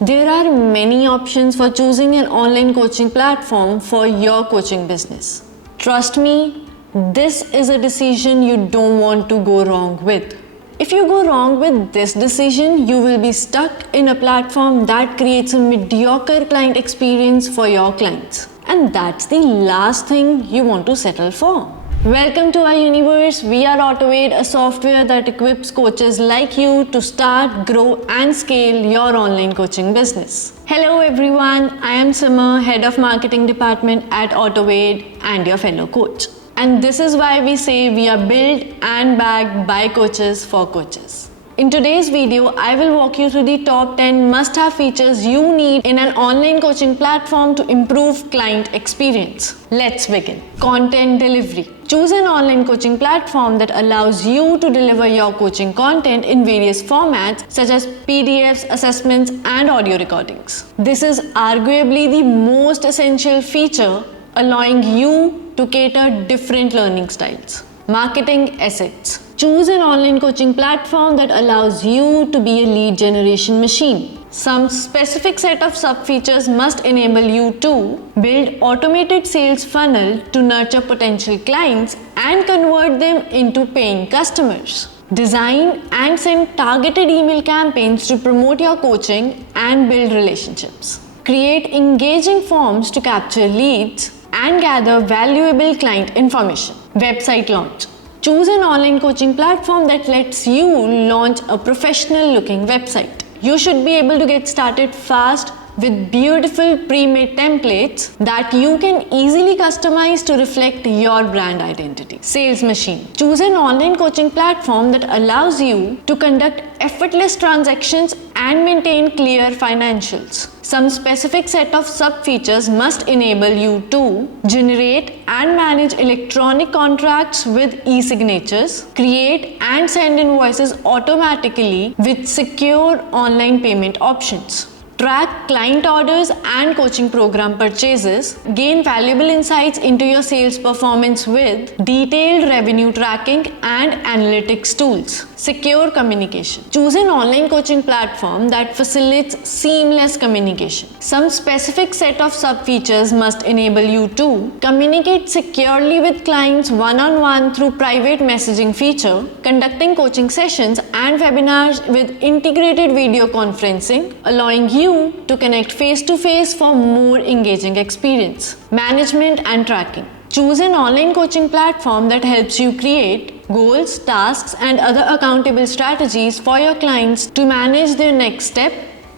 There are many options for choosing an online coaching platform for your coaching business. Trust me, this is a decision you don't want to go wrong with. If you go wrong with this decision, you will be stuck in a platform that creates a mediocre client experience for your clients. And that's the last thing you want to settle for. Welcome to our universe. We are AutoAid, a software that equips coaches like you to start, grow and scale your online coaching business. Hello everyone, I am Simar, Head of Marketing Department at AutoAid and your fellow coach. And this is why we say we are built and backed by coaches for coaches. In today's video, I will walk you through the top 10 must-have features you need in an online coaching platform to improve client experience. Let's begin. Content delivery. Choose an online coaching platform that allows you to deliver your coaching content in various formats such as PDFs, assessments, and audio recordings. This is arguably the most essential feature, allowing you to cater different learning styles. Marketing assets. Choose an online coaching platform that allows you to be a lead generation machine. Some specific set of sub-features must enable you to build automated sales funnel to nurture potential clients and convert them into paying customers. Design and send targeted email campaigns to promote your coaching and build relationships. Create engaging forms to capture leads and gather valuable client information. Website launch. Choose an online coaching platform that lets you launch a professional looking website. You should be able to get started fast with beautiful pre-made templates that you can easily customize to reflect your brand identity. Sales machine. Choose an online coaching platform that allows you to conduct effortless transactions and maintain clear financials. Some specific set of sub-features must enable you to generate and manage electronic contracts with e-signatures, create and send invoices automatically with secure online payment options, track client orders and coaching program purchases, gain valuable insights into your sales performance with detailed revenue tracking and analytics tools. Secure communication. Choose an online coaching platform that facilitates seamless communication. Some specific set of sub-features must enable you to communicate securely with clients one-on-one through private messaging feature, conducting coaching sessions and webinars with integrated video conferencing, allowing you to connect face-to-face for more engaging experience. Management and tracking. Choose an online coaching platform that helps you create goals, tasks, and other accountable strategies for your clients to manage their next step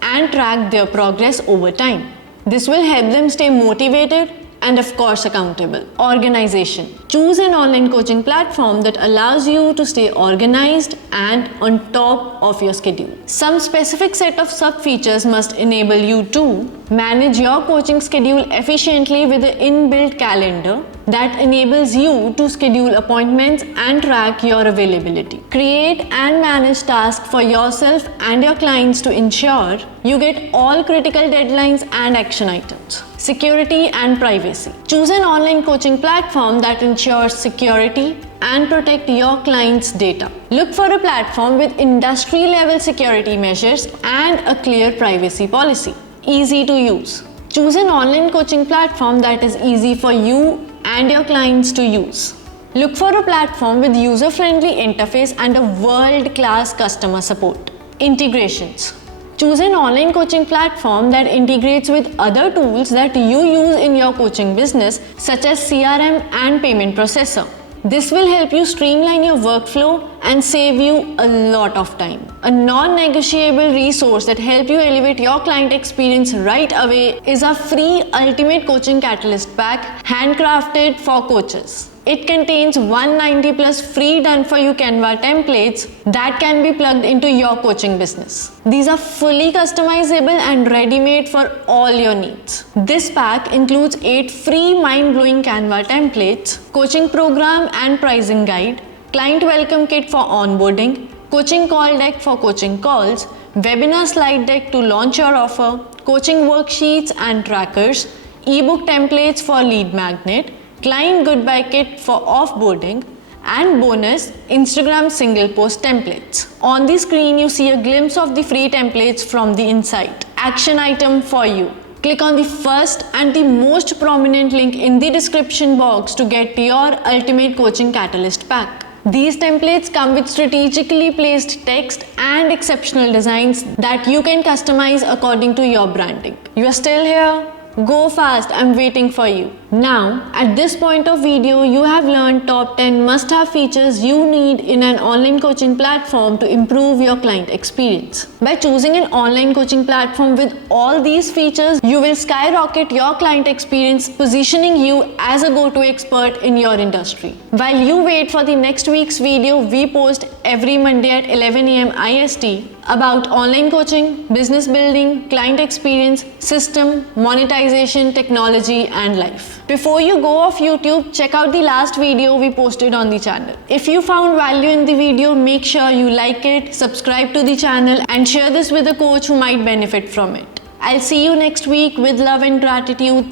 and track their progress over time. This will help them stay motivated and of course accountable. Organization. Choose an online coaching platform that allows you to stay organized and on top of your schedule. Some specific set of sub-features must enable you to manage your coaching schedule efficiently with an inbuilt calendar that enables you to schedule appointments and track your availability. Create and manage tasks for yourself and your clients to ensure you get all critical deadlines and action items. Security and privacy. Choose an online coaching platform that ensures security and protect your clients' data. Look for a platform with industry-level security measures and a clear privacy policy. Easy to use. Choose an online coaching platform that is easy for you and your clients to use. Look for a platform with user-friendly interface and a world-class customer support. Integrations. Choose an online coaching platform that integrates with other tools that you use in your coaching business, such as CRM and payment processor. This will help you streamline your workflow and save you a lot of time. A non-negotiable resource that helps you elevate your client experience right away is our free Ultimate Coaching Catalyst Pack, handcrafted for coaches. It contains 190 plus free done-for-you Canva templates that can be plugged into your coaching business. These are fully customizable and ready-made for all your needs. This pack includes 8 free mind-blowing Canva templates, coaching program and pricing guide, client welcome kit for onboarding, coaching call deck for coaching calls, webinar slide deck to launch your offer, coaching worksheets and trackers, ebook templates for lead magnet, client goodbye kit for offboarding, and bonus Instagram single post templates. On the screen you see a glimpse of the free templates from the inside. action item for you. Click on the first and the most prominent link in the description box to get your Ultimate Coaching Catalyst pack. These templates come with strategically placed text and exceptional designs that you can customize according to your branding. You are still here? Go fast, I'm waiting for you. Now, at this point of video, you have learned top 10 must-have features you need in an online coaching platform to improve your client experience. By choosing an online coaching platform with all these features, you will skyrocket your client experience, positioning you as a go-to expert in your industry. While you wait for the next week's video, we post every Monday at 11 AM IST about online coaching, business building, client experience, system, monetization, technology, and life. Before you go off YouTube, check out the last video we posted on the channel. If you found value in the video, make sure you like it, subscribe to the channel, and share this with a coach who might benefit from it. I'll see you next week with love and gratitude.